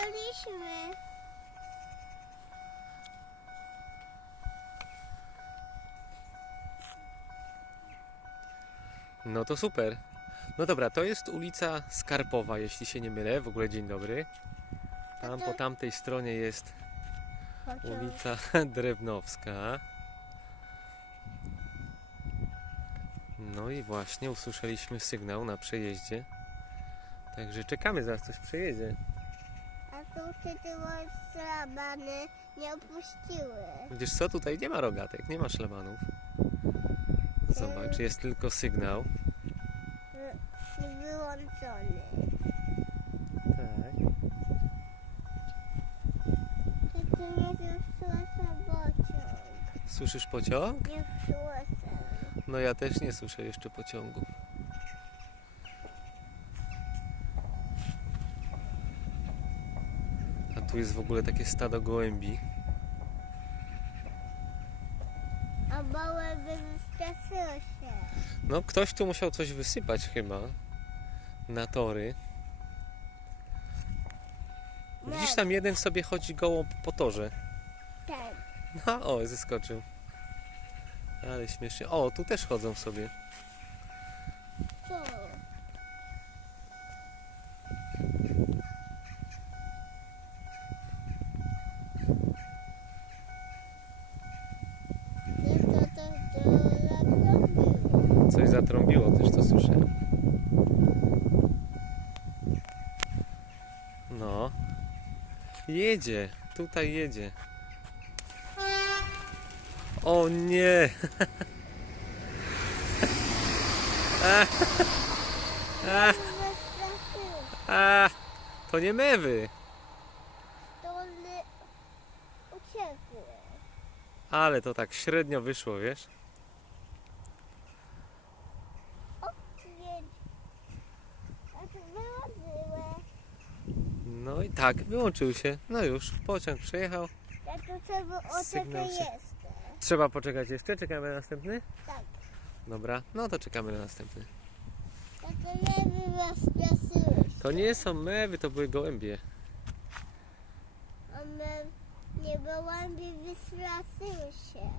usłyszeliśmy. No to super. No dobra, to jest ulica Skarpowa, jeśli się nie mylę. W ogóle dzień dobry. Tam po tamtej stronie jest ulica Drewnowska. No i właśnie usłyszeliśmy sygnał na przejeździe. Także czekamy, zaraz coś przejedzie. Te szlabany nie opuściły. Widzisz co, tutaj nie ma rogatek, nie ma szlabanów. Zobacz, jest tylko sygnał. Wy- Wyłączony. Tak. To tu nie słyszę pociąg. Słyszysz pociąg? Nie słyszę. No ja też nie słyszę jeszcze pociągów. Tu jest w ogóle takie stado gołębi. A małe by wystraszyły się. No ktoś tu musiał coś wysypać chyba na tory. Widzisz tam jeden sobie chodzi goło po torze. Tak. No o, zeskoczył. Ale śmiesznie. O, tu też chodzą sobie. Tu. Zatrąbiło, też to słyszę. No. Jedzie. Tutaj jedzie. O nie! A, to nie mewy. Ale to tak średnio wyszło, wiesz? O, więc... A to wyłożyły. No i tak, wyłączył się. No już, pociąg przejechał. Ja tu sobie o Sygnał takie się- jest. Trzeba poczekać jeszcze, czekamy na następny? Tak. Dobra, no to czekamy na następny. Takie lewy wystraszyły się. To nie są mewy, to były gołębie. One nie byłam, wystraszyły się.